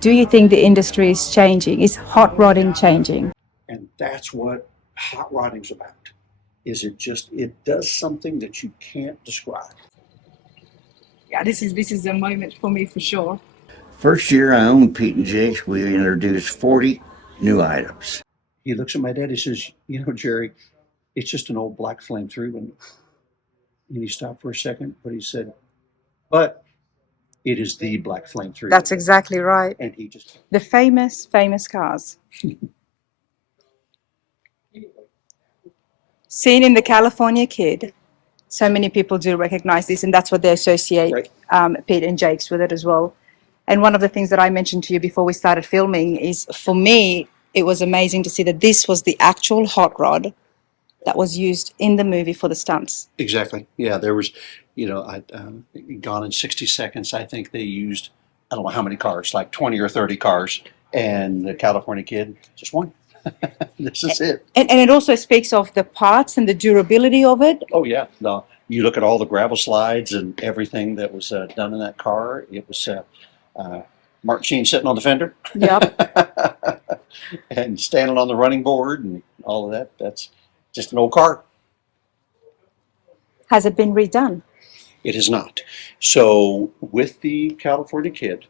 Do you think the industry is changing? Is hot rodding changing? And that's what hot rodding's about. It does something that you can't describe. Yeah, this is a moment for me for sure. First year I owned Pete and Jake's, we introduced 40 new items. He looks at my dad, he says, Jerry, it's just an old black flame through. And he stopped for a second, but he said, but it is the black flame through. That's exactly right. And he just... The famous cars. Seen in the California Kid, so many people do recognize this, and that's what they associate Pete and Jake's with it as well. And one of the things that I mentioned to you before we started filming is, for me, it was amazing to see that this was the actual hot rod that was used in the movie for the stunts. Exactly. Yeah, there was, Gone in 60 Seconds, I think they used, I don't know how many cars, like 20 or 30 cars, and the California Kid, just one. This is it. And it also speaks of the parts and the durability of it. Oh, yeah. No, you look at all the gravel slides and everything that was done in that car. It was Mark Sheen sitting on the fender. Yep. And standing on the running board and all of that. That's just an old car. Has it been redone? It is not. So with the California Kid,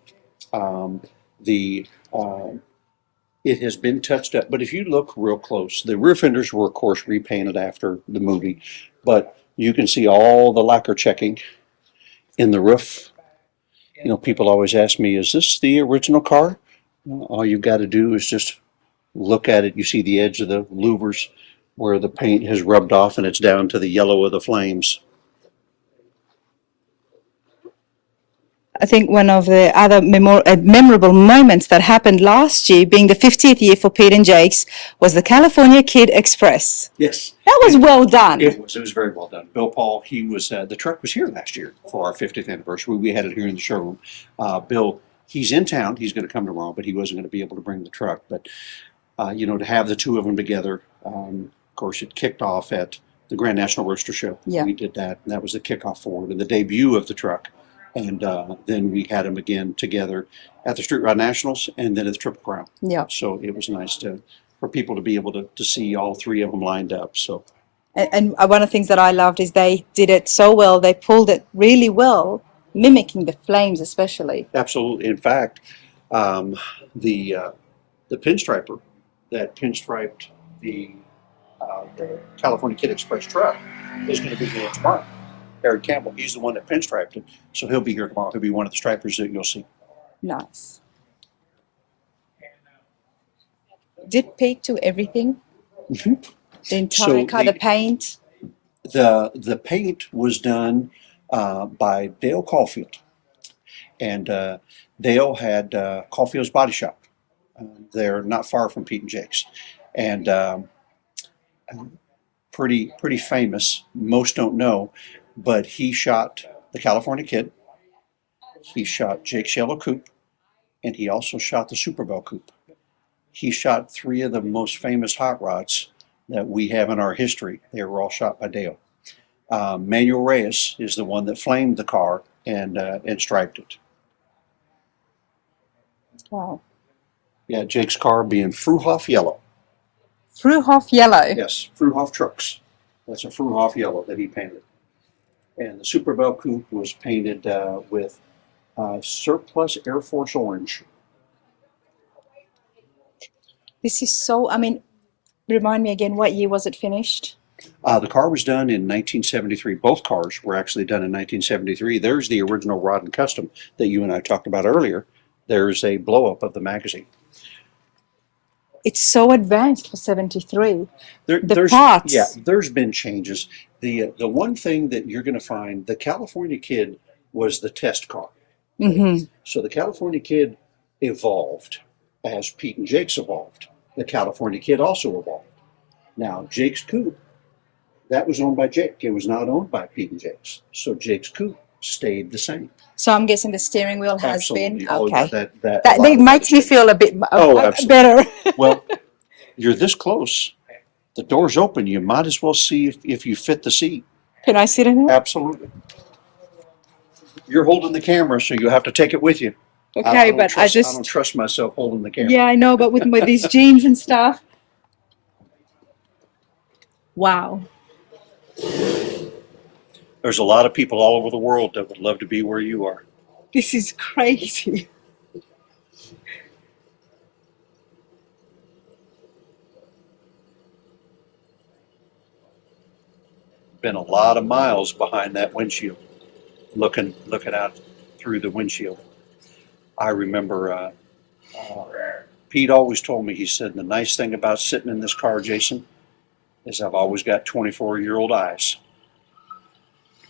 it has been touched up. But if you look real close, the rear fenders were, of course, repainted after the movie. But you can see all the lacquer checking in the roof. People always ask me, is this the original car? Well, all you've got to do is just look at it. You see the edge of the louvers where the paint has rubbed off, and it's down to the yellow of the flames. I think one of the other memorable moments that happened last year, being the 50th year for Pete and Jake's, was the California Kid Express. Yes. That was well done. It was very well done. Bill Paul, he was, the truck was here last year for our 50th anniversary. We had it here in the showroom. Bill, he's in town. He's going to come tomorrow, but he wasn't going to be able to bring the truck. But, to have the two of them together, of course, it kicked off at the Grand National Roadster Show. Yeah. We did that, and that was the kickoff for it, and the debut of the truck. And then we had them again together at the Street Rod Nationals and then at the Triple Crown. Yeah. So it was nice for people to be able to see all three of them lined up. So. And one of the things that I loved is they did it so well. They pulled it really well, mimicking the flames especially. Absolutely. In fact, the pinstriper that pinstriped the California Kid Express truck is going to be here tomorrow. Eric Campbell, he's the one that pinstriped it, so he'll be here tomorrow. He'll be one of the stripers that you'll see. Nice. Did Pete do everything? Mm-hmm. The entire car, the paint? The paint was done by Dale Caulfield. And Dale had Caulfield's Body Shop. They're not far from Pete and Jake's. And pretty famous. Most don't know. But he shot the California Kid, he shot Jake's Yellow Coupe, and he also shot the Super Bowl Coupe. He shot three of the most famous hot rods that we have in our history. They were all shot by Dale. Manuel Reyes is the one that flamed the car and striped it. Wow. Yeah, Jake's car being Fruhoff yellow. Fruhoff yellow? Yes, Fruhoff trucks. That's a Fruhoff yellow that he painted. And the Super Bowl Coupe was painted with surplus Air Force orange. This is so, remind me again, what year was it finished? The car was done in 1973. Both cars were actually done in 1973. There's the original Rod and Custom that you and I talked about earlier. There's a blow-up of the magazine. It's so advanced for 73. There's parts. Yeah, there's been changes. The one thing that you're going to find, the California Kid was the test car. Mm-hmm. So the California Kid evolved as Pete and Jake's evolved. The California Kid also evolved. Now, Jake's Coupe, that was owned by Jake. It was not owned by Pete and Jake's. So Jake's Coupe stayed the same. So I'm guessing the steering wheel has Absolutely. been? Oh, okay. that makes me feel a bit better. Well, you're this close. The door's open. You might as well see if you fit the seat. Can I sit in it? Absolutely. You're holding the camera, so you have to take it with you. Okay, but I I just, don't trust myself holding the camera. yeah, I know, but with these jeans and stuff. Wow. There's a lot of people all over the world that would love to be where you are. This is crazy. Been a lot of miles behind that windshield, looking out through the windshield. I remember Pete always told me, he said, the nice thing about sitting in this car, Jason, is I've always got 24-year-old eyes.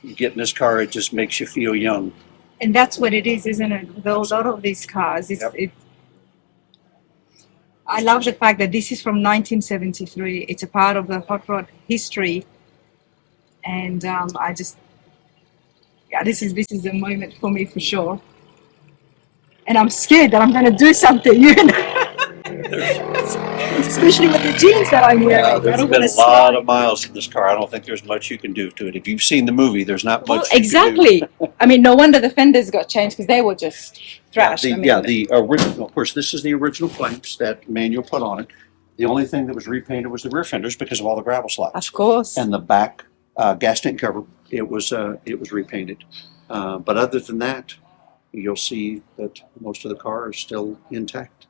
You get in this car, it just makes you feel young. And that's what it is, isn't it? With a lot of these cars, Yep. I love the fact that this is from 1973. It's a part of the hot rod history, and I just, yeah, this is a moment for me for sure. And I'm scared that I'm going to do something, you know, especially with the jeans that I'm wearing. I There's don't been want a to lot slide. of miles in this car. I don't think there's much you can do to it. If you've seen the movie, there's not Well, much you can do. exactly. I mean, no wonder the fenders got changed because they were just thrashed. The original, of course, this is the original flames that Manuel put on it. The only thing that was repainted was the rear fenders because of all the gravel slides. Of course. And the back gas tank cover, it was repainted. But other than that, you'll see that most of the car is still intact.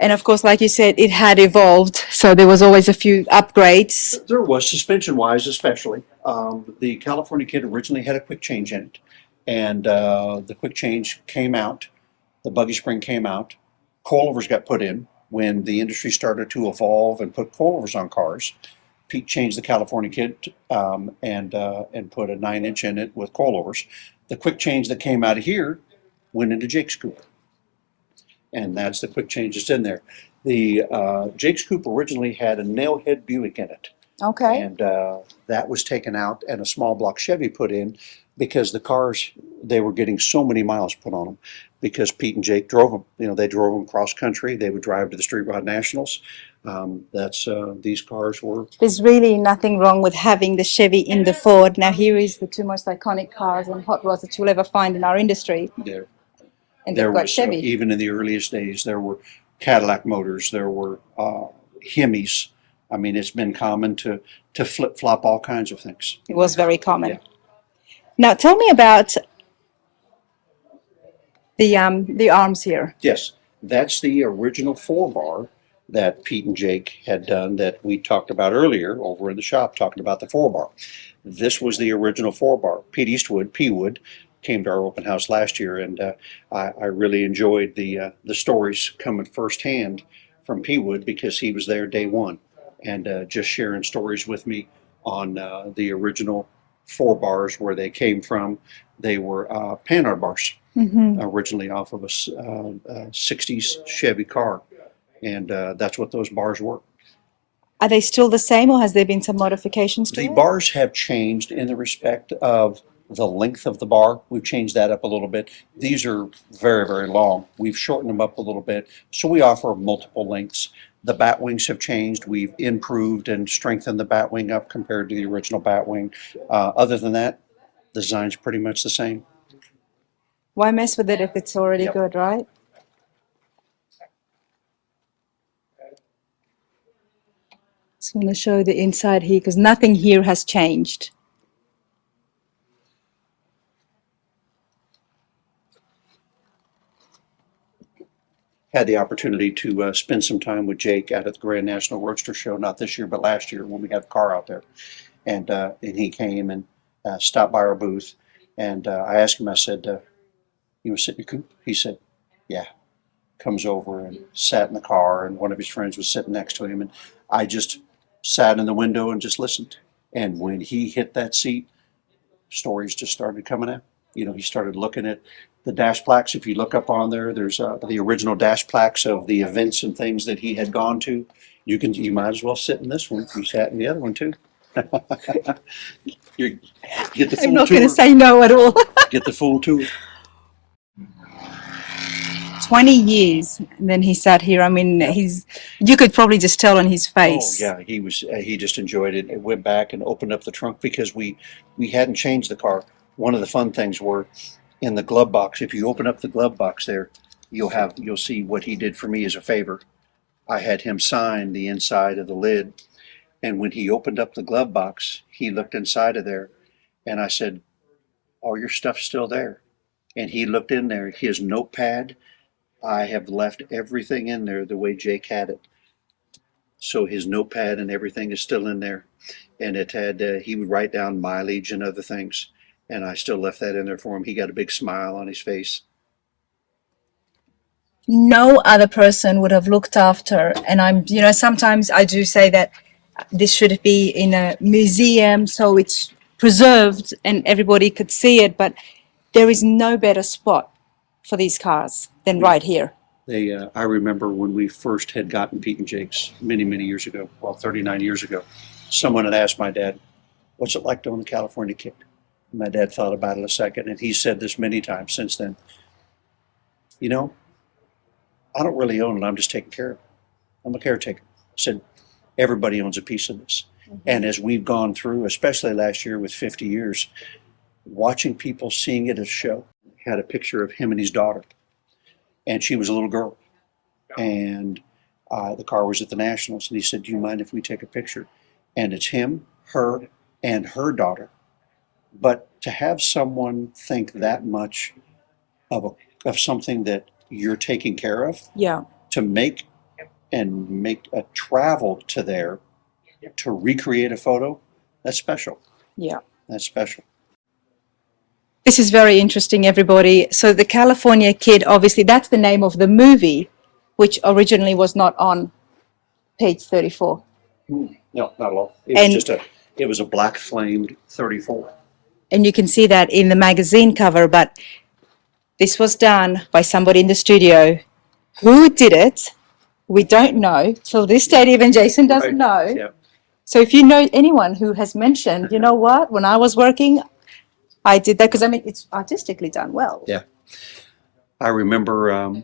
And of course, like you said, it had evolved, so there was always a few upgrades. There was, suspension-wise especially. The California Kid originally had a quick change in it. And the quick change came out, the buggy spring came out, coilovers got put in when the industry started to evolve and put coilovers on cars. Pete changed the California Kid and put a 9-inch in it with coilovers. The quick change that came out of here went into Jake's Coupe. And that's the quick change that's in there. The Jake's Coupe originally had a nailhead Buick in it. Okay. And that was taken out and a small block Chevy put in because the cars, they were getting so many miles put on them because Pete and Jake drove them. You know, they drove them cross country. They would drive to the Street Rod Nationals. These cars were. There's really nothing wrong with having the Chevy in the Ford. Now, here is the two most iconic cars and hot rods that you'll ever find in our industry. There, And there they've got was, Chevy. even in the earliest days, there were Cadillac motors, there were Hemis. I mean, it's been common to flip-flop all kinds of things. It was very common. Yeah. Now, tell me about the arms here. Yes, that's the original 4-bar that Pete and Jake had done that we talked about earlier over in the shop, talking about the 4-bar. This was the original 4-bar. Pete Eastwood, P-Wood, came to our open house last year, and I really enjoyed the stories coming firsthand from P-Wood because he was there day one and just sharing stories with me on the original 4-bars, where they came from. They were Panhard bars, originally off of a 60s Chevy car, and that's what those bars were. Are they still the same, or has there been some modifications to The it? bars have changed in the respect of the length of the bar. We've changed that up a little bit. These are very, very long. We've shortened them up a little bit, so we offer multiple lengths. The bat wings have changed. We've improved and strengthened the bat wing up compared to the original bat wing. Other than that, the design's pretty much the same. Why mess with it if it's already Yep. good, right? Just want to show the inside here because nothing here has changed. Had the opportunity to spend some time with Jake out at the Grand National Roadster Show, not this year, but last year when we had the car out there. And he came and stopped by our booth. And I asked him, I said, you want to sit in your coupe? He said, yeah. Comes over and sat in the car, and one of his friends was sitting next to him. And I just sat in the window and just listened. And when he hit that seat, stories just started coming out. You know, he started looking at the dash plaques. If you look up on there, there's the original dash plaques of the events and things that he had gone to. You might as well sit in this one. You sat in the other one too. You get the full I'm not going tour. to say no at all. Get the full tour. 20 years, and then he sat here. I mean, you could probably just tell on his Oh face. yeah, he just enjoyed it. And went back and opened up the trunk because we hadn't changed the car. One of the fun things were in the glove box, if you open up the glove box there, you'll see what he did for me as a favor. I had him sign the inside of the lid, and when he opened up the glove box, he looked inside of there, and I said, all your stuff's still there. And he looked in there, his notepad, I have left everything in there the way Jake had it. So his notepad and everything is still in there. And it had, he would write down mileage and other things. And I still left that in there for him. He got a big smile on his face. No other person would have looked after. And I'm, you know, sometimes I do say that this should be in a museum so it's preserved and everybody could see it. But there is no better spot for these cars than right here. I remember when we first had gotten Pete and Jake's many, many years ago, well, 39 years ago, someone had asked my dad, what's it like to own a California Kid? And my dad thought about it a second, and he said this many times since then. You know, I don't really own it. I'm just taking care of it. I'm a caretaker. I said, everybody owns a piece of this. And as we've gone through, especially last year with 50 years, watching people seeing it at a show, had a picture of him and his daughter. And she was a little girl. And the car was at the Nationals. And he said, do you mind if we take a picture? And it's him, her, and her daughter. But to have someone think that much of something that you're taking care of, Yeah. to make a travel to there to recreate a photo, that's special. Yeah. That's special. This is very interesting, everybody. So the California Kid, obviously, that's the name of the movie, which originally was not on page 34. No, not at all. It was a black flamed 34. And you can see that in the magazine cover, but this was done by somebody in the studio. Who did it? We don't know. Till this day, even Jason doesn't know. Yeah. So if you know anyone who has mentioned, you know what, when I was working, I did that, because I mean, it's artistically done well. Yeah. I remember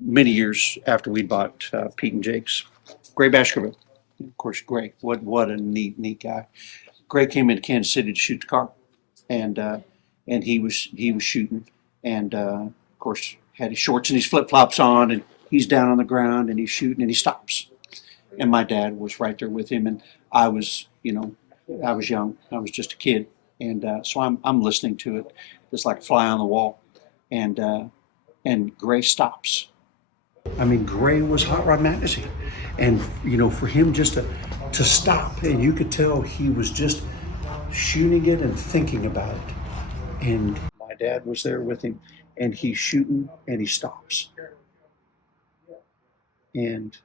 many years after we bought Pete and Jake's, Gray Baskerville. Of course, Gray, what a neat guy. Gray came into Kansas City to shoot the car, and he was shooting, and of course had his shorts and his flip flops on, and he's down on the ground and he's shooting, and he stops, and my dad was right there with him, and I was young, I was just a kid. And so I'm listening to it, just like a fly on the wall, and Gray stops. I mean, Gray was Hot Rod Magazine, and for him just to stop, and you could tell he was just shooting it and thinking about it. And my dad was there with him, and he's shooting, and he stops, and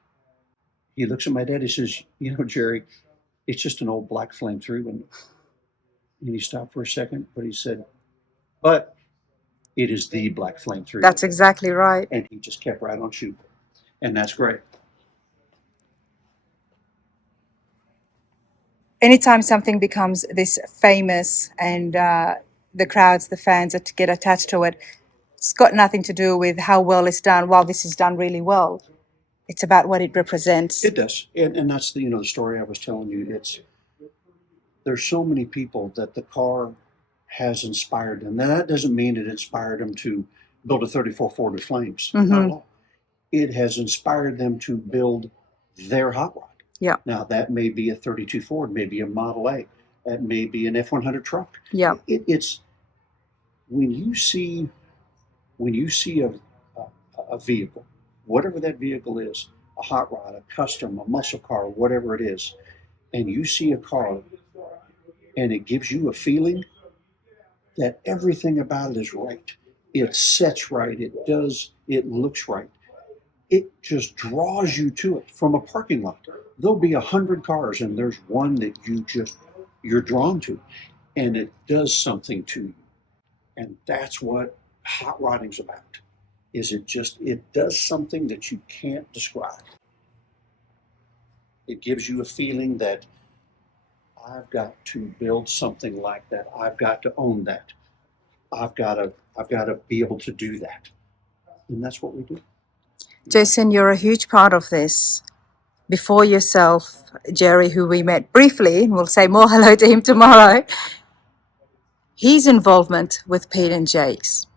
he looks at my dad. He says, Jerry, it's just an old black flame through, and he stopped for a second, but he said, but it is the black flame through. That's exactly right. And he just kept right on shooting. And that's great. Anytime something becomes this famous and the crowds, the fans that get attached to it, it's got nothing to do with how well it's done. While this is done really well, it's about what it represents. It does. And that's the story I was telling you. There's so many people that the car has inspired them. Now, that doesn't mean it inspired them to build a 34 Ford with flames. Not at all. It has inspired them to build their hot rod. Yeah. Now, that may be a 32 Ford, maybe a Model A, that may be an F-100 truck. Yeah. It's when you see a vehicle, whatever that vehicle is, a hot rod, a custom, a muscle car, whatever it is, and you see a car and it gives you a feeling that everything about it is right. It sets right. It looks right. It just draws you to it from a parking lot. There'll be 100 cars and there's one that you're drawn to, and it does something to you. And that's what hot rodding's about. It does something that you can't describe. It gives you a feeling that I've got to build something like that. I've got to own that. I've got to be able to do that. And that's what we do. Jason, you're a huge part of this. Before yourself, Jerry, who we met briefly, and we'll say more hello to him tomorrow. his involvement with Pete and Jake's.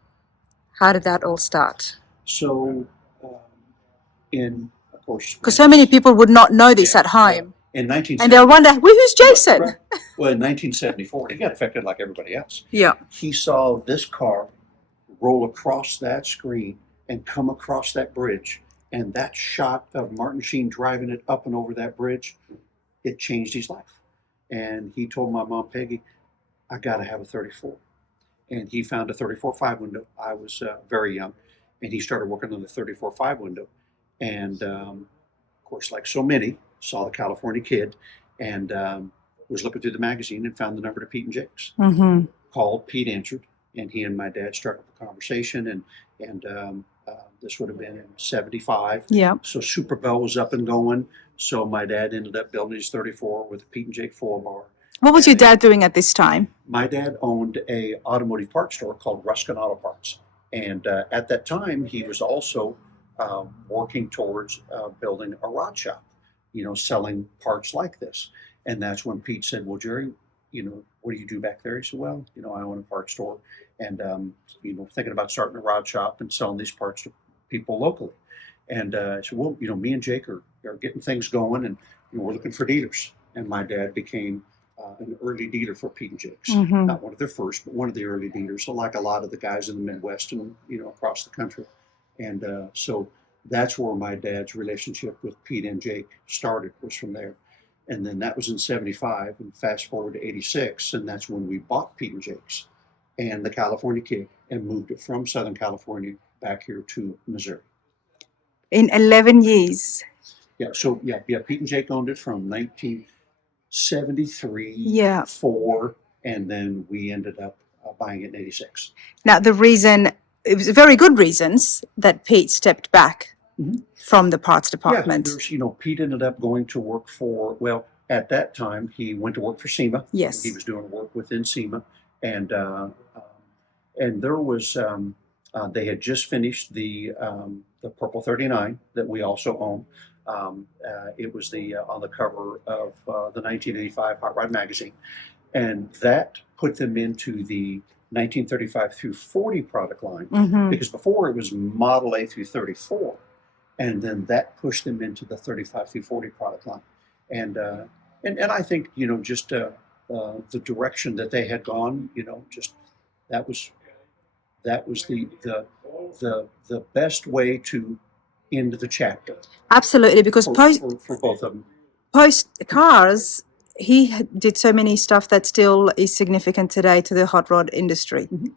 How did that all start? So, of course, Because so many people would not know this at home. in 1970, And they'll wonder, well, who's Jason? Right. Well, in 1974, he got affected like everybody else. Yeah. He saw this car roll across that screen and come across that bridge. And that shot of Martin Sheen driving it up and over that bridge, it changed his life. And he told my mom, Peggy, I got to have a 34. And he found a 34.5 window. I was very young. And he started working on the 34.5 window. And of course, like so many, saw the California Kid and was looking through the magazine and found the number to Pete and Jake's. Mm-hmm. Called, Pete answered, and he and my dad struck up a conversation. And this would have been in 75. Yeah. So Super Bell was up and going. So my dad ended up building his 34 with a Pete and Jake 4-bar. What was your dad doing at this time? My dad owned a automotive parts store called Ruskin Auto Parts. And at that time, he was also working towards building a rod shop, selling parts like this. And that's when Pete said, well, Jerry, what do you do back there? He said, well, I own a parts store and, thinking about starting a rod shop and selling these parts to people locally. And I said, well, me and Jake are getting things going and we're looking for dealers. And my dad became an early dealer for Pete and Jake's. Mm-hmm. Not one of their first, but one of the early dealers. So like a lot of the guys in the Midwest and, across the country. And so that's where my dad's relationship with Pete and Jake started, was from there. And then that was in 75, and fast forward to 86, and that's when we bought Pete and Jake's and the California Kid and moved it from Southern California back here to Missouri. In 11 years. Yeah, so Pete and Jake owned it from 1973, Yeah. 4, and then we ended up buying it in 86. Now, the reason, it was very good reasons that Pete stepped back Mhm. from the parts department. Yeah, there's, Pete ended up going to work for, well, at that time, he went to work for SEMA. Yes. He was doing work within SEMA. And there was, they had just finished the Purple 39 that we also own. It was on the cover of the 1985 Hot Rod magazine. And that put them into the 1935 through 40 product line. Mm-hmm. Because before it was Model A through 34. And then that pushed them into the 35 through 40 product line. And I think, just the direction that they had gone, just that was the best way to end the chapter. Absolutely, because for both of them. Post cars, he did so many stuff that still is significant today to the hot rod industry. Mm-hmm.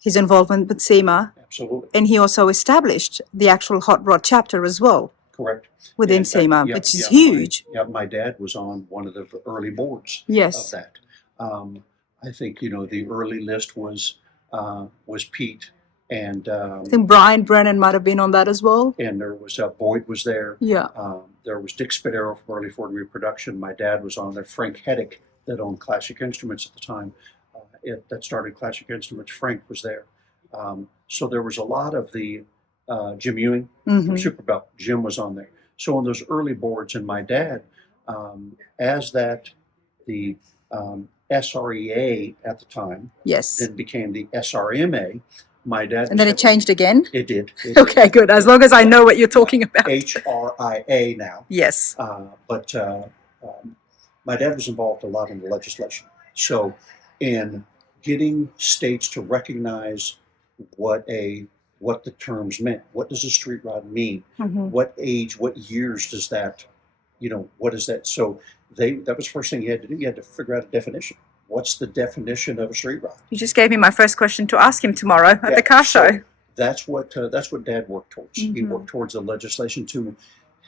His involvement with SEMA. Absolutely. And he also established the actual hot rod chapter as well. Correct. Within SEMA, which is huge. My dad was on one of the early boards Yes. of that. I think, the early list was Pete and I think Brian Brennan might have been on that as well. and there was Boyd was there. Yeah. There was Dick Spadaro from Early Ford Reproduction. My dad was on there. Frank Heddick, that owned Classic Instruments at the time, that started Classic Instruments. Frank was there. So there was a lot of the Jim Ewing from Super Bell. Jim was on there. So on those early boards, and my dad, as that the SREA at the time, Yes. then became the SRMA. My dad. And then it changed again? It did. Okay, good. As long as I know what you're talking about. HRIA now. Yes. But my dad was involved a lot in the legislation. So in getting states to recognize what the terms meant, what does a street rod mean? Mm-hmm. What age, what years does that, what is that? So that was the first thing you had to do. You had to figure out a definition. What's the definition of a street rod? You just gave me my first question to ask him tomorrow at the car show. So that's what Dad worked towards. Mm-hmm. He worked towards the legislation to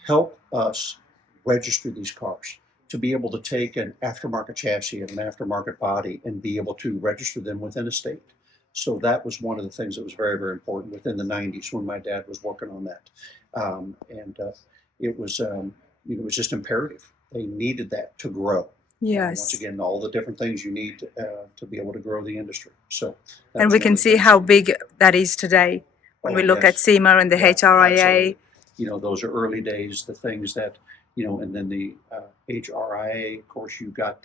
help us register these cars, to be able to take an aftermarket chassis and an aftermarket body and be able to register them within a state. So that was one of the things that was very, very important within the 90s when my dad was working on that. It was just imperative. They needed that to grow. Yes. Once again, all the different things you need to be able to grow the industry. So, and we can see how big that is today when we look at SEMA and the HRIA. Absolutely. Those are early days, the things that, and then the HRIA, of course, you got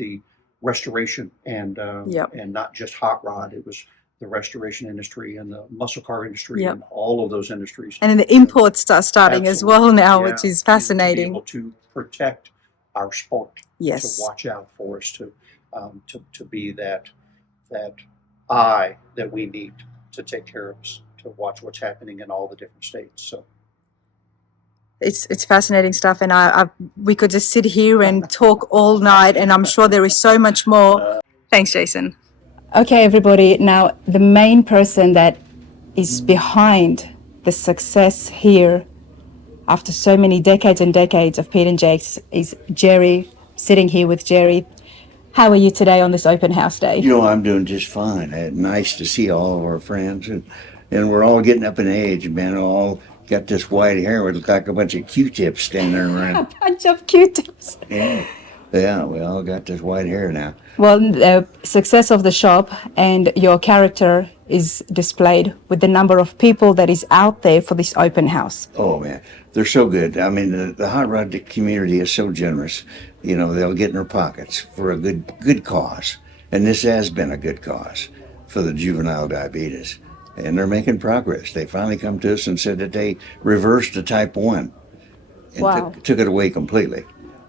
restoration and Yep. and not just hot rod. It was the restoration industry and the muscle car industry Yep. and all of those industries. And then the imports are starting as well Absolutely. now, Yeah. which is And to be fascinating. able to protect our sport, to Yes. watch out for us, to be that eye that we need to take care of us, to watch what's happening in all the different states. So It's fascinating stuff, and we could just sit here and talk all night, and I'm sure there is so much more. Thanks, Jason. Okay, everybody. Now, the main person that is behind the success here after so many decades and decades of Pete and Jake's is Jerry, sitting here with Jerry. How are you today on this open house day? You know, I'm doing just fine. Nice to see all of our friends, and we're all getting up in age, man. All got this white hair. We look like a bunch of Q-tips standing around. A bunch of Q-tips. Yeah, we all got this white hair now. Well, the success of the shop and your character is displayed with the number of people that is out there for this open house. Oh man, they're so good. I mean, the hot rod community is so generous. You know, they'll get in their pockets for a good cause, and this has been a good cause for the juvenile diabetes, and they're making progress. They finally come to us and said that they reversed the type 1 and Wow. took it away completely.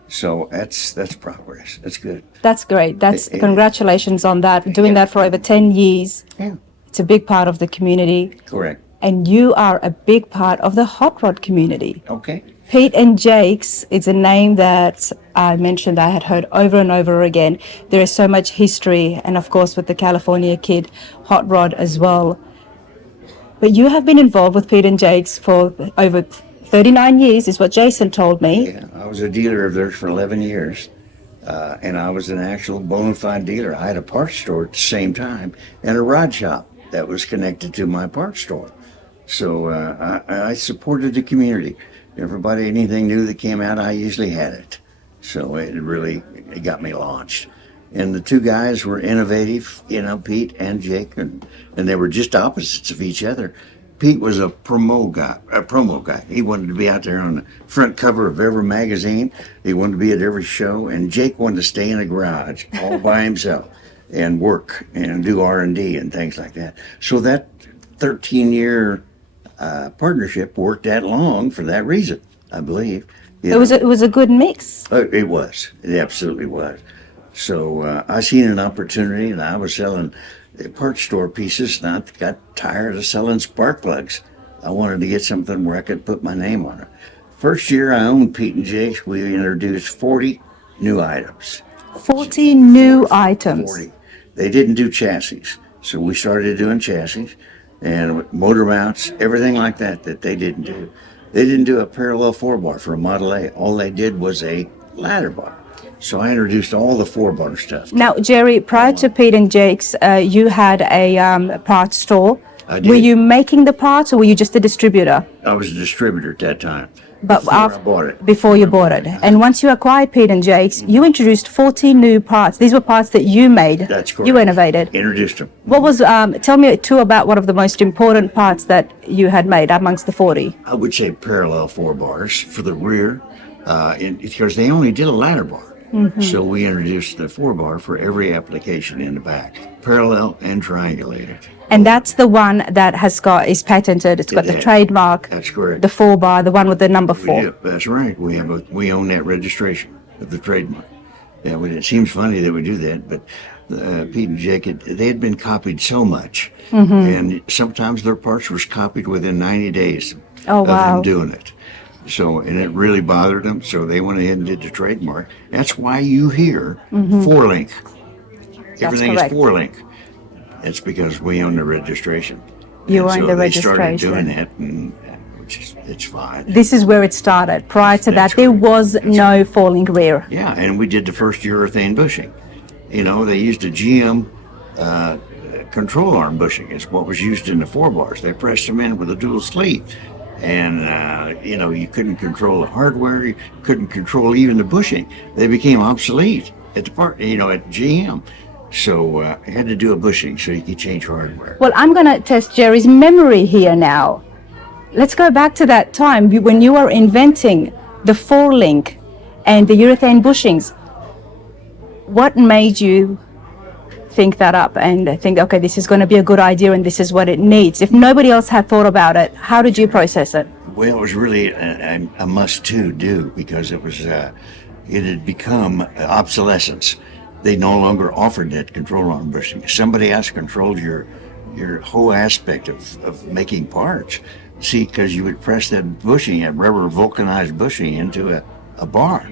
So that's progress. That's good. That's great. That's It- congratulations on that. Doing that for over 10 years. Yeah, It's a big part of the community. correct. And you are a big part of the hot rod community. Okay. Pete and Jake's is a name that I mentioned I had heard over and over again. There is so much history, and of course with the California Kid hot rod as well. But you have been involved with Pete and Jake's for over 39 years, is what Jason told me. Yeah, I was a dealer of theirs for 11 years, and I was an actual bona fide dealer. I had a parts store at the same time and a rod shop that was connected to my parts store. So I supported the community. Everybody, anything new that came out, I usually had it. So it got me launched. And the two guys were innovative, you know, Pete and Jake, and they were just opposites of each other. Pete was a promo guy. He wanted to be out there on the front cover of every magazine. He wanted to be at every show. And Jake wanted to stay in a garage all by himself and work and do R&D and things like that. So that 13-year partnership worked that long for that reason, I believe. You know? It was a good mix. It was. It absolutely was. So I seen an opportunity, and I was selling parts store pieces, and I got tired of selling spark plugs. I wanted to get something where I could put my name on it. First year I owned Pete and Jake's, we introduced 40 new items. 40 new items. 40. They didn't do chassis, so we started doing chassis and motor mounts, everything like that they didn't do. They didn't do a parallel 4-bar for a Model A. All they did was a ladder bar. So I introduced all the 4-bar stuff. Now, Jerry, prior to Pete and Jake's, you had a parts store. I did. Were you making the parts, or were you just a distributor? I was a distributor at that time. But before I bought it. Before you bought it. And once you acquired Pete and Jake's, you introduced 40 new parts. These were parts that you made. That's correct. You innovated. Introduced them. What was, tell me too about one of the most important parts that you had made amongst the 40. I would say parallel 4-bars for the rear, because they only did a ladder bar. Mm-hmm. So we introduced the 4-bar for every application in the back, parallel and triangulated. And that's the one that is patented. It's got the trademark. That's correct. The 4-bar, the one with the number 4. Yeah, that's right. We own that registration of the trademark. Yeah, it seems funny that we do that, but Pete and Jake, they had been copied so much, and sometimes their parts was copied within 90 days of them doing it. So, and it really bothered them, so they went ahead and did the trademark. That's why you hear 4-link. Everything is 4-link. It's because we own the registration. You and own so the they registration. started doing that, and it's fine. This is where it started. Prior to that, there was no 4-link rear. Yeah, and we did the first urethane bushing. You know, they used a GM control arm bushing. It's what was used in the 4-bars. They pressed them in with a dual sleeve. And, you know, you couldn't control the hardware. You couldn't control even the bushing. They became obsolete at the part, you know, at GM. So I had to do a bushing so you could change hardware. Well, I'm going to test Jerry's memory here now. Let's go back to that time when you were inventing the 4-link and the urethane bushings. What made you think that up and think, okay, this is going to be a good idea and this is what it needs? If nobody else had thought about it, how did you process it? Well, it was really a must-to do because it had become obsolescence. They no longer offered that control arm bushing. Somebody else controlled your whole aspect of making parts. See, because you would press that bushing, that rubber vulcanized bushing into a bar.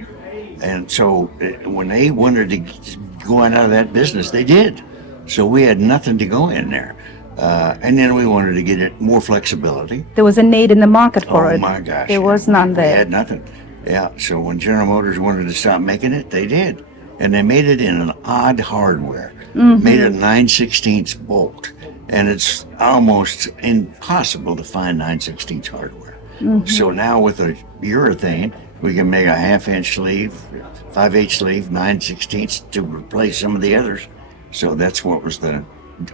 And so when they wanted to go out of that business, they did. So we had nothing to go in there. And then we wanted to get it more flexibility. There was a need in the market for it. Oh my gosh. There was none We there. had nothing. Yeah. So when General Motors wanted to stop making it, they did. And they made it in an odd hardware. Made a 9/16 bolt. And it's almost impossible to find 9/16 hardware. So now with a urethane, we can make a 1/2-inch sleeve, 5/8 sleeve, 9/16 to replace some of the others. So that's what was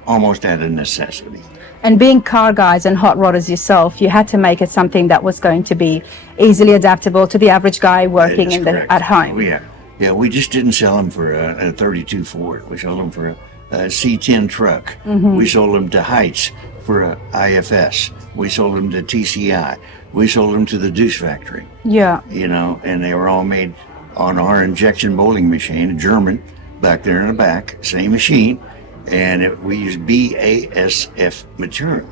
almost at a necessity. And being car guys and hot rodders yourself, you had to make it something that was going to be easily adaptable to the average guy working That is correct. at home. Oh, yeah. Yeah, we just didn't sell them for a 32 Ford. We sold them for a C10 truck. We sold them to Heights for a IFS. We sold them to TCI. We sold them to the Deuce Factory. Yeah. You know, and they were all made on our injection molding machine, a German, back there in the back, same machine. And we use BASF material,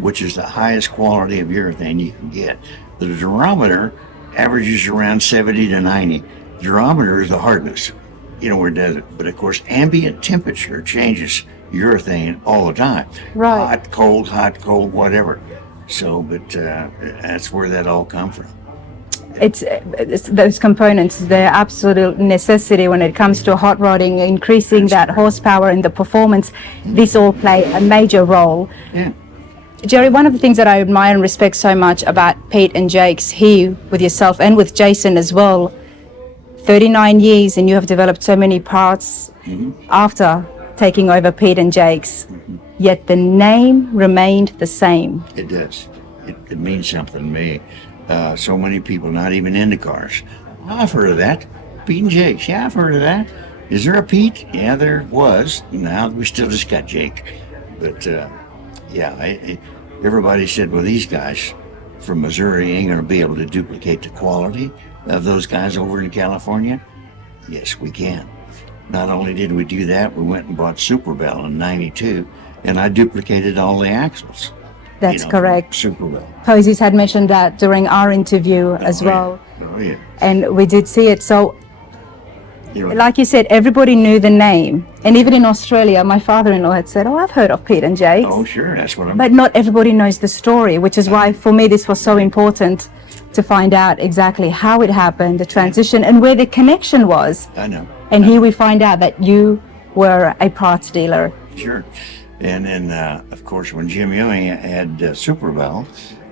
which is the highest quality of urethane you can get. The durometer averages around 70 to 90. Durometer is the hardness, you know, where it does it. But of course, ambient temperature changes urethane all the time. Right. Hot, cold, whatever. So, but that's where that all come from. It's those components, they're absolute necessity when it comes to hot rodding, increasing that horsepower and the performance. These all play a major role. Yeah. Jerry, one of the things that I admire and respect so much about Pete and Jake's here with yourself and with Jason as well, 39 years and you have developed so many parts after taking over Pete and Jake's, yet the name remained the same. It does. It means something to me. So many people not even into cars. I've heard of that. Pete and Jake's. Yeah, I've heard of that. Is there a Pete? Yeah, there was. Now we still just got Jake. But everybody said, well, these guys from Missouri ain't going to be able to duplicate the quality of those guys over in California. Yes, we can. Not only did we do that, we went and bought Superbell in '92, and I duplicated all the axles. That's correct. Superbell. Posies had mentioned that during our interview as well. Oh, yeah. And we did see it. So, You know, like you said, everybody knew the name. And even in Australia, my father-in-law had said, oh, I've heard of Pete and Jake's. oh, sure, that's what I'm... But not everybody knows the story, which is why, for me, this was so important to find out exactly how it happened, the transition, and where the connection was. I know. And here we find out that you were a parts dealer. Sure. And then, of course, when Jim Ewing had Superbell,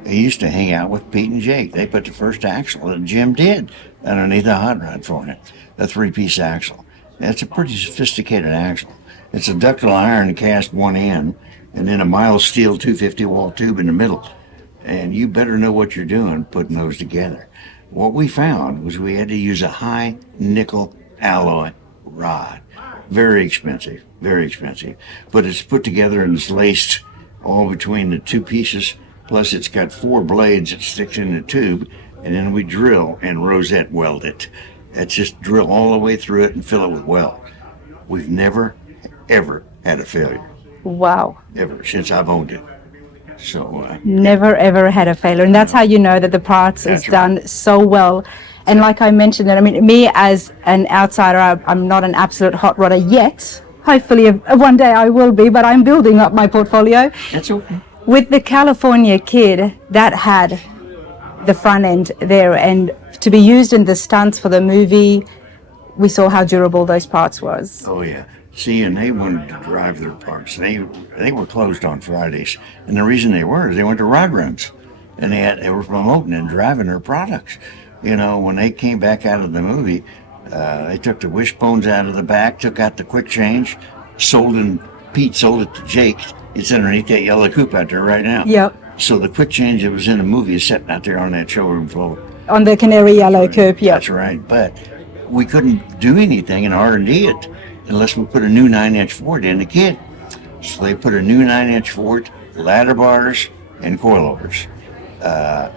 he used to hang out with Pete and Jake. They put the first axle that Jim did underneath the hot rod for him, a 3-piece axle. It's a pretty sophisticated axle. It's a ductile iron cast one end, and then a mild steel 250-wall tube in the middle. And you better know what you're doing putting those together. What we found was we had to use a high nickel alloy rod. Very expensive, but it's put together and it's laced all between the two pieces, plus it's got 4 blades that sticks in the tube, and then we drill and rosette weld it. That's just drill all the way through it and fill it with weld. We've never, ever had a failure, Wow. ever, since I've owned it. So, Never ever had a failure. And that's how you know that the parts is That's right. done so well. And like I mentioned, that I mean, me as an outsider, I'm not an absolute hot rodder yet. Hopefully one day I will be, but I'm building up my portfolio. that's okay. With the California Kid, that had the front end there, and to be used in the stunts for the movie, we saw how durable those parts was. Oh yeah. See, and they wanted to drive their parts. They were closed on Fridays, and the reason they were is they went to rod runs, and they were promoting and driving their products. You know, when they came back out of the movie, they took the wishbones out of the back, took out the quick change, Pete sold it to Jake. It's underneath that yellow coupe out there right now. Yep. So the quick change that was in the movie is sitting out there on that showroom floor. On the canary yellow coupe, yep. That's right. But we couldn't do anything in R&D it unless we put a new 9-inch Ford in the kit. So they put a new 9-inch Ford, ladder bars, and coilovers.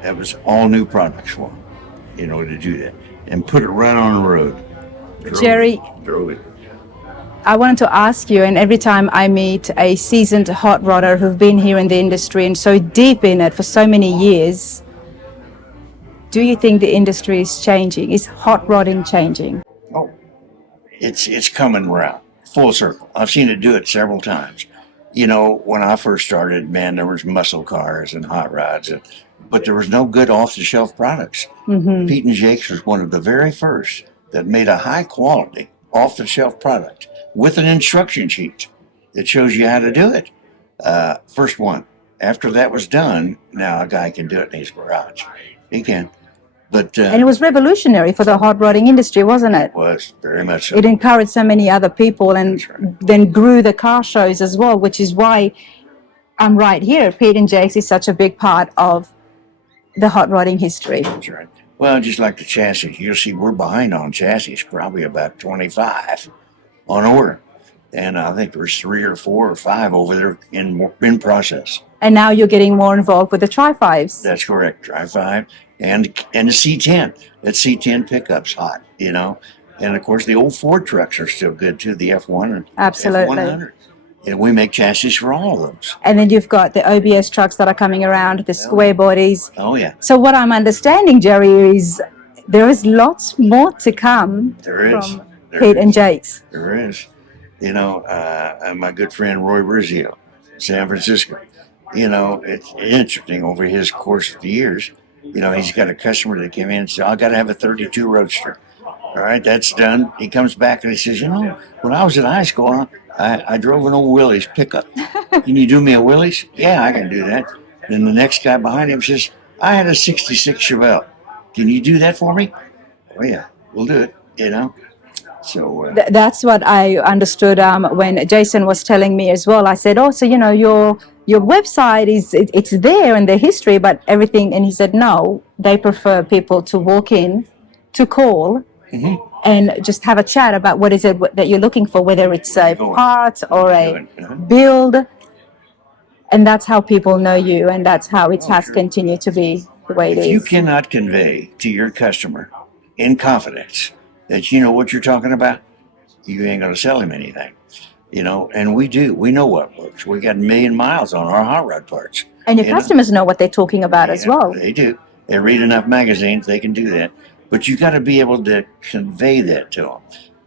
It was all new products for them in order to do that, and put it right on the road. Jerry, Drove it. I wanted to ask you, and every time I meet a seasoned hot rodder who've been here in the industry and so deep in it for so many years, do you think the industry is changing? Is hot rodding changing? Oh, it's coming around full circle. I've seen it do it several times. You know, when I first started, man, there was muscle cars and hot rods, but there was no good off-the-shelf products. Pete and Jake's was one of the very first that made a high-quality off-the-shelf product with an instruction sheet that shows you how to do it. First one. After that was done, now a guy can do it in his garage. He can. But And it was revolutionary for the hot rodding industry, wasn't it? was very much so. It encouraged so many other people and That's right. then grew the car shows as well, which is why I'm right here. Pete and Jake's is such a big part of the hot rodding history. That's right. Well, just like the chassis, you'll see we're behind on chassis, probably about 25 on order. And I think there's 3 or 4 or 5 over there in process. And now you're getting more involved with the Tri-5s. That's correct. Drive 5 and the C10. That C10 pickup's hot, you know. And of course, the old Ford trucks are still good too. The F1 and Absolutely. F100. And we make chassis for all of those. And then you've got the OBS trucks that are coming around, the square bodies. Oh yeah, So what I'm understanding, Jerry, is there is lots more to come there is. from There Pete is. and Jake's. There is. You know, and my good friend Roy Brizio, San Francisco. You know, it's interesting over his course of the years. You know, he's got a customer that came in and said, I got to have a 32 Roadster. All right, that's done. He comes back and he says, you know, when I was in high school, I drove an old Willys pickup. Can you do me a Willys? Yeah, I can do that. Then the next guy behind him says, I had a 66 Chevelle. Can you do that for me? Oh, yeah, we'll do it, you know. So That's what I understood when Jason was telling me as well. I said, oh, so, you know, your website it's there in the history, but everything. And he said, no, they prefer people to walk in, to call, and just have a chat about what is it that you're looking for, whether it's a part or a build. And that's how people know you, and that's how it has continued to be the way it if is. you cannot convey to your customer in confidence that you know what you're talking about, you ain't going to sell him anything. You know, and we do. We know what works. We got a million miles on our hot rod parts. And your You know? customers know what they're talking about as Yeah, well. They do. They read enough magazines, they can do that. But you got to be able to convey that to them.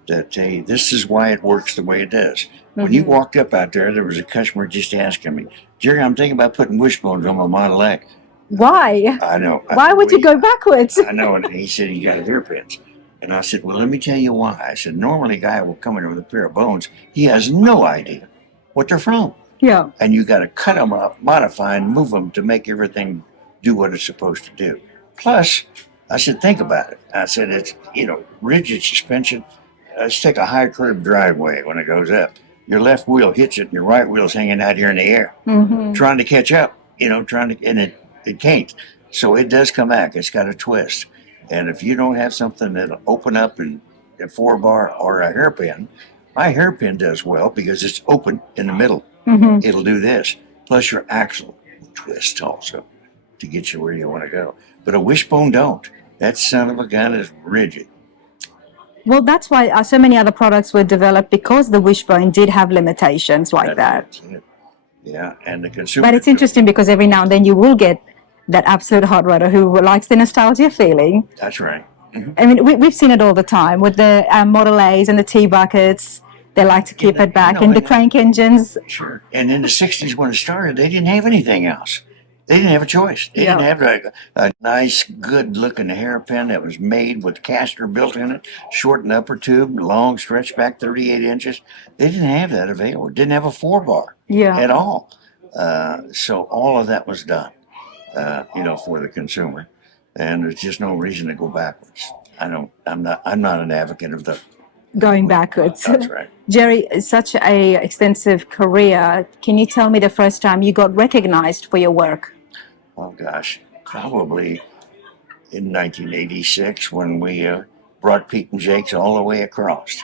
That, hey, this is why it works the way it does. When you walked up out there was a customer just asking me, Jerry, I'm thinking about putting wishbones on my Model A. Why? I know. Why would you go backwards? I know. And he said, you got hairpins. And I said, well, let me tell you why. I said, normally a guy will come in with a pair of bones. He has no idea what they're from. Yeah. And you got to cut them up, modify and move them to make everything do what it's supposed to do. Plus, I said, think about it. I said, it's, you know, rigid suspension. Let's take a high curb driveway when it goes up. Your left wheel hits it and your right wheel's hanging out here in the air, trying to catch up, you know, and it can't. So it does come back. It's got a twist. And if you don't have something that'll open up in a 4-bar or a hairpin, my hairpin does well because it's open in the middle. It'll do this. Plus your axle will twist also to get you where you want to go. But a wishbone don't. That son of a gun is rigid. Well, that's why so many other products were developed, because the wishbone did have limitations like that. That's it. Yeah, and the consumer. But it's interesting because every now and then you will get that absolute hot rodder who likes the nostalgia feeling. That's right. I mean, we've seen it all the time with the Model A's and the T-buckets. They like to keep it back. And the crank engines. Sure. And in the 60s when it started, they didn't have anything else. They didn't have a choice. They didn't have a nice, good-looking hairpin that was made with caster built in it, short and upper tube, long stretch back 38 inches. They didn't have that available. Didn't have a 4-bar at all. So all of that was done, you know, for the consumer. And there's just no reason to go backwards. I'm not an advocate of the going backwards. That's right. Jerry, such a extensive career. Can you tell me the first time you got recognized for your work? Oh gosh, probably in 1986 when we brought Pete and Jake's all the way across.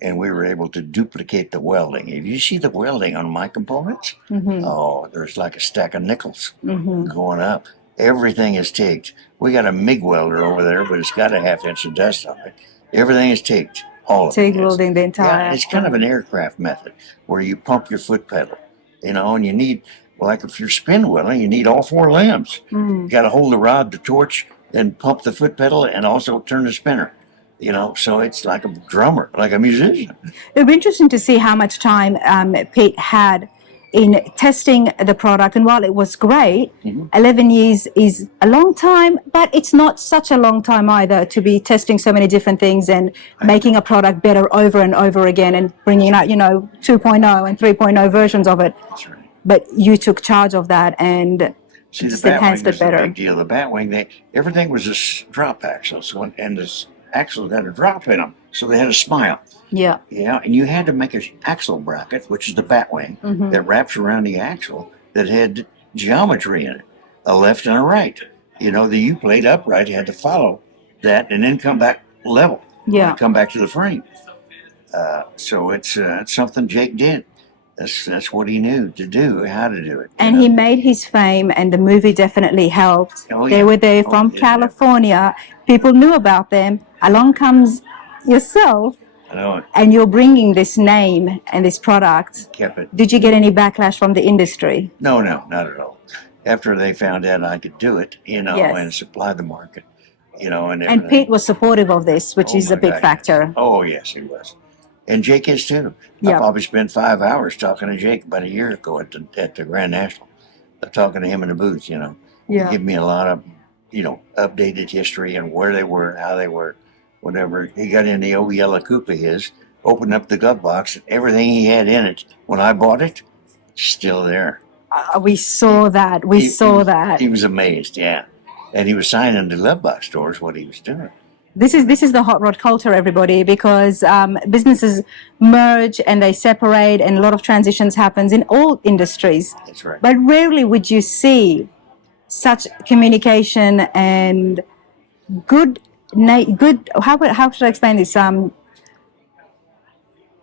And we were able to duplicate the welding. If you see the welding on my components, oh, there's like a stack of nickels going up. Everything is taked. We got a MIG welder over there, but it's got a 1/2 inch of dust on it. Everything is taked. All of TIG it is. welding the entire. Yeah, it's kind of an aircraft method where you pump your foot pedal, and you need, like if you're spin welding, you need all 4 limbs. You got to hold the rod, the torch, and pump the foot pedal, and also turn the spinner. So it's like a drummer, like a musician. It'd be interesting to see how much time Pete had in testing the product. And while it was great, 11 years is a long time, but it's not such a long time either to be testing so many different things and making a product better over and over again and bringing out, 2.0 and 3.0 versions of it. That's right. But you took charge of that and See, the just enhanced Batwing it was the better. big deal. The Batwing, everything was a drop axle, and this axle had a drop in them, so they had a smile. Yeah. Yeah, and you had to make an axle bracket, which is the Batwing, that wraps around the axle that had geometry in it, a left and a right. The U-plate upright, you had to follow that and then come back level. Yeah. Come back to the frame. So it's something Jake did. That's what he knew to do, how to do it. And he made his fame, and the movie definitely helped. Oh, They yeah. were there Oh, from yeah. California. People knew about them. Along comes yourself, I know it. and you're bringing this name and this product. Kept it. Did you get any backlash from the industry? No, not at all. After they found out I could do it, Yes. and supply the market, and And everything. Pete was supportive of this, which Oh, is a my big God, factor. yes. Oh, yes, he was. And Jake is too. Yeah. I probably spent 5 hours talking to Jake about a year ago at the Grand National, talking to him in the booth, He gave me a lot of, updated history and where they were, how they were, whatever. He got in the old yellow coupe of his, opened up the glove box, and everything he had in it, when I bought it, still there. We saw that. We saw that. He was amazed, yeah. And he was signing the glove box stores what he was doing. This is the hot rod culture, everybody, because businesses merge and they separate, and a lot of transitions happens in all industries. That's right. But rarely would you see such communication and good. How should I explain this?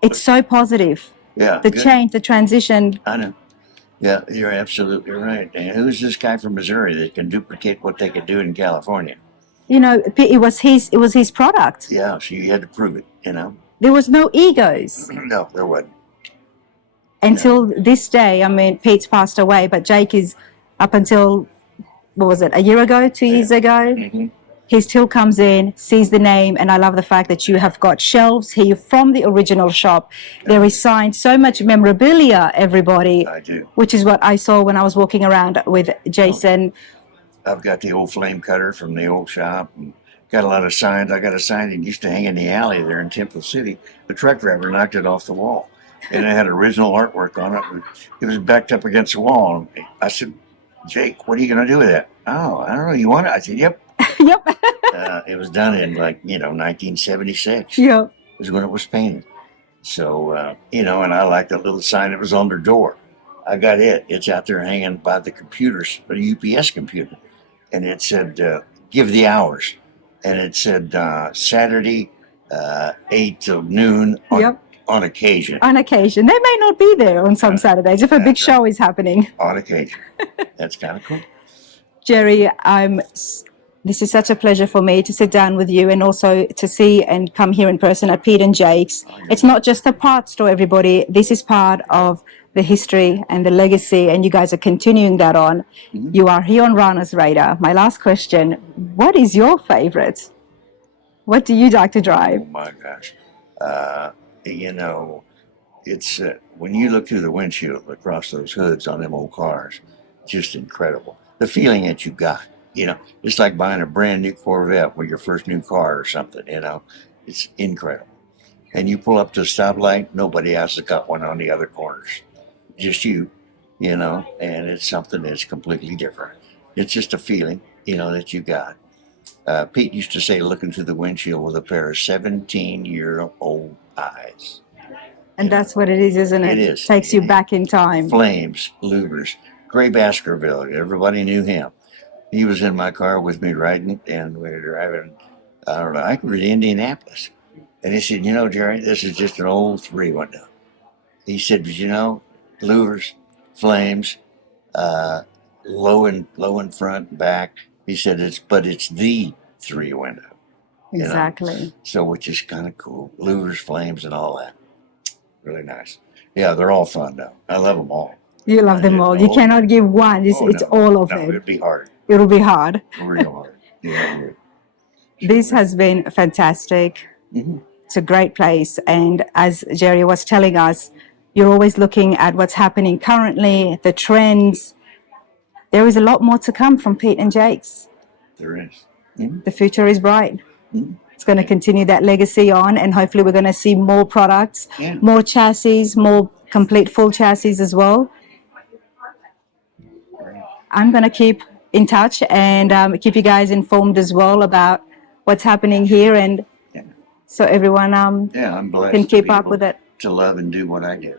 It's so positive. Yeah. The good. change, the transition. I know. Yeah, you're absolutely right. And who's this guy from Missouri that can duplicate what they could do in California? It was his product. Yeah, so you had to prove it, There was no egos No, there wasn't. until this day. I mean, Pete's passed away, but Jake is up until, what was it, a year ago, 2 years ago? He still comes in, sees the name, and I love the fact that you have got shelves here from the original shop. There is signed so much memorabilia, everybody, I do. which is what I saw when I was walking around with Jason. I've got the old flame cutter from the old shop and got a lot of signs. I got a sign that used to hang in the alley there in Temple City. The truck driver knocked it off the wall. And it had original artwork on it. It was backed up against the wall. I said, Jake, what are you going to do with that? Oh, I don't know. You want it? I said, yep. Yep. It was done in 1976. Yep. Was when it was painted. So, and I liked that little sign that was on their door. I got it. It's out there hanging by the computers, a UPS computer. And it said, give the hours. And it said Saturday, 8 till noon on occasion. On occasion. They may not be there on some Saturdays if a big show is happening. On occasion. That's kind of cool. Jerry, this is such a pleasure for me to sit down with you and also to see and come here in person at Pete and Jake's. It's not just a part store, everybody. This is part of the history and the legacy, and you guys are continuing that on. You are here on Rana's radar. My last question, what is your favorite? What do you like to drive? Oh my gosh. It's when you look through the windshield across those hoods on them old cars, just incredible. The feeling that you got, it's like buying a brand new Corvette with your first new car or something, it's incredible. And you pull up to a stoplight, nobody else has got one on the other corners. Just you, and it's something that's completely different. It's just a feeling, that you got. Pete used to say, looking through the windshield with a pair of 17-year-old eyes. And that's what it is, isn't it? It is. Takes you back in time. Flames, Lubers, Gray Baskerville, everybody knew him. He was in my car with me riding, and we were driving I don't know, I could read Indianapolis. And he said, you know, Jerry, this is just an old three window. He said, but you know, louvers, flames, low in front, back. He said it's the three window. You know? Exactly. So which is kind of cool. Louvers, flames, and all that. Really nice. Yeah, they're all fun though. I love them all. You love them all. You cannot give one. It's all of no, them. it'd be hard. It'll be hard. Real hard. Yeah, it would. This has been fantastic. Mhm. It's a great place. And as Jerry was telling us, you're always looking at what's happening currently, the trends. There is a lot more to come from Pete and Jake's. There is. The future is bright. Mhm. It's going to continue that legacy on, and hopefully we're going to see more products, Yeah. more chassis, more complete full chassis as well. I'm going to keep in touch and keep you guys informed as well about what's happening here, and Yeah. so everyone Yeah, I'm blessed can to keep be up able with it. to love and do what I do.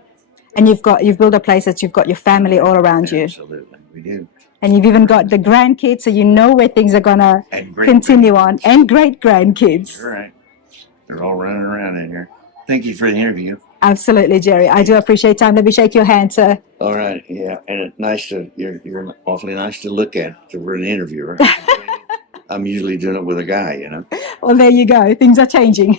And you've built a place that you've got your family all around you, Absolutely, we do. and you've even got the grandkids, so you know where things are going to And great continue on, grandkids. and great grandkids. All right, they're all running around in here. Thank you for the interview. Absolutely, Jerry. I do appreciate time. Let me shake your hand, sir. All right, yeah, and it's nice to you're awfully nice to look at for an interviewer. I'm usually doing it with a guy, you know. Well, there you go. Things are changing.